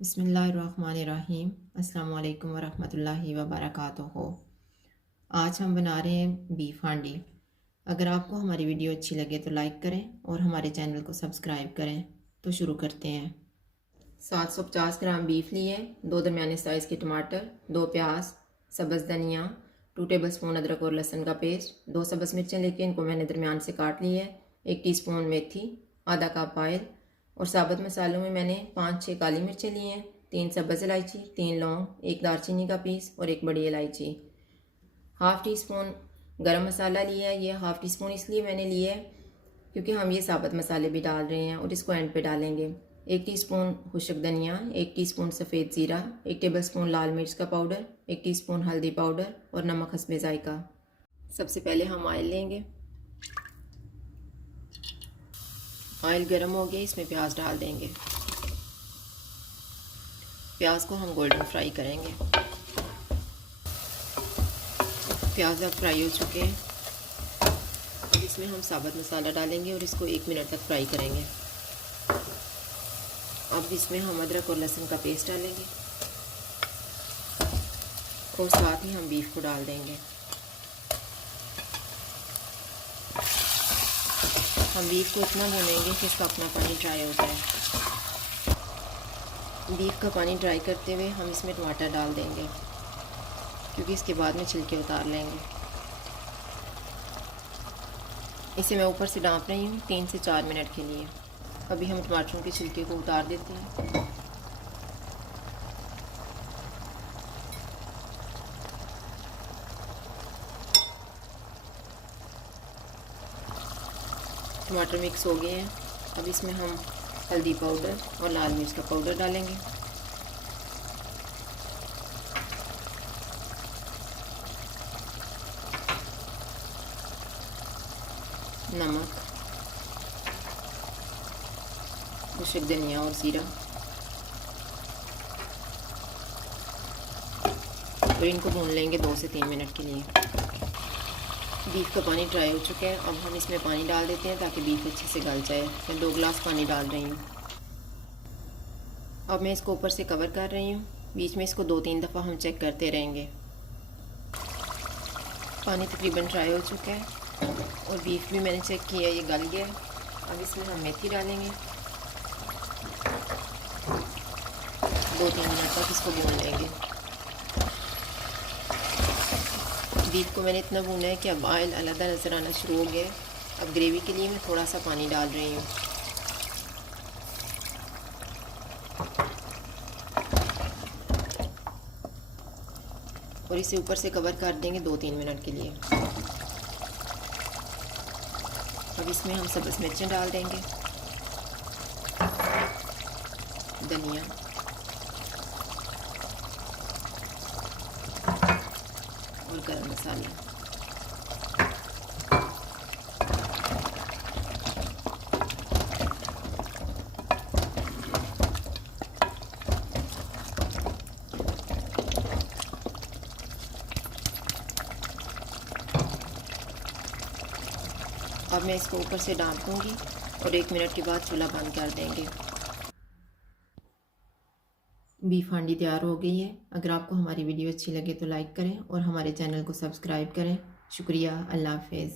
बिस्मिल्लाहिर्रहमानिर्रहीम। अस्सलाम वालेकुम वरहमतुल्लाहि वबरकातुहू। आज हम बना रहे हैं बीफ हांडी। अगर आपको हमारी वीडियो अच्छी लगे तो लाइक करें और हमारे चैनल को सब्सक्राइब करें। तो शुरू करते हैं। 750 ग्राम बीफ लिए, 2 दरमियाने साइज़ के टमाटर, 2 प्याज, सब्ज़ धनिया, 2 टेबलस्पून अदरक और लहसुन का पेस्ट, 2 सब्ज़ मिर्चें लेके इनको मैंने दरमियान से काट ली है, 1 टीस्पून मेथी, आधा कप ऑयल और साबुत मसालों में मैंने 5-6 काली मिर्चें ली हैं, 3 सब्ज़ इलायची, 3 लौंग, 1 दालचीनी का पीस और 1 बड़ी इलायची। हाफ़ टी स्पून गरम मसाला लिया है। ये हाफ़ टी स्पून इसलिए मैंने लिया है क्योंकि हम ये साबुत मसाले भी डाल रहे हैं और इसको एंड पे डालेंगे। 1 टीस्पून खुश्क धनिया, 1 टीस्पून सफ़ेद ज़ीरा, 1 टेबलस्पून लाल मिर्च का पाउडर, 1 टीस्पून हल्दी पाउडर और नमक हस्बे ज़ायका। सबसे पहले हम ऑयल लेंगे। ऑयल गर्म हो गया, इसमें प्याज डाल देंगे। प्याज को हम गोल्डन फ्राई करेंगे। प्याज अब फ्राई हो चुके हैं। अब इसमें हम साबुत मसाला डालेंगे और इसको 1 मिनट तक फ्राई करेंगे। अब इसमें हम अदरक और लहसुन का पेस्ट डालेंगे और साथ ही हम बीफ को डाल देंगे। हम बीफ को इतना भूनेंगे कि इसका अपना पानी ड्राई हो जाए। बीफ का पानी ड्राई करते हुए हम इसमें टमाटर डाल देंगे क्योंकि इसके बाद में छिलके उतार लेंगे। इसे मैं ऊपर से डाँप रही हूँ 3 से 4 मिनट के लिए। अभी हम टमाटरों के छिलके को उतार देते हैं। टमाटर मिक्स हो गए हैं। अब इसमें हम हल्दी पाउडर और लाल मिर्च का पाउडर डालेंगे। नमक, खुश्क धनिया और ज़ीरा और इनको भून लेंगे 2 से 3 मिनट के लिए। बीफ का पानी ड्राई हो चुका है। अब हम इसमें पानी डाल देते हैं ताकि बीफ अच्छे से गल जाए। मैं 2 गिलास पानी डाल रही हूँ। अब मैं इसको ऊपर से कवर कर रही हूँ। बीच में इसको 2-3 दफ़ा हम चेक करते रहेंगे। पानी तकरीबन ड्राई हो चुका है और बीफ भी मैंने चेक किया, ये गल गया है। अब इसमें हम मेथी डालेंगे। 2-3 मिनट तक इसको भून लेंगे। बीफ को मैंने इतना भूना है कि अब ऑयल अलग नज़र आना शुरू हो गया है। अब ग्रेवी के लिए मैं थोड़ा सा पानी डाल रही हूँ। और इसे ऊपर से कवर कर देंगे 2-3 मिनट के लिए। अब इसमें हम सब्ज़ मिर्चें डाल देंगे, धनिया और गरम मसाला। अब मैं इसको ऊपर से डाल दूँगी और 1 मिनट के बाद चूल्हा बंद कर देंगे। बीफ हांडी तैयार हो गई है। अगर आपको हमारी वीडियो अच्छी लगे तो लाइक करें और हमारे चैनल को सब्सक्राइब करें। शुक्रिया। अल्लाह हाफ़िज़।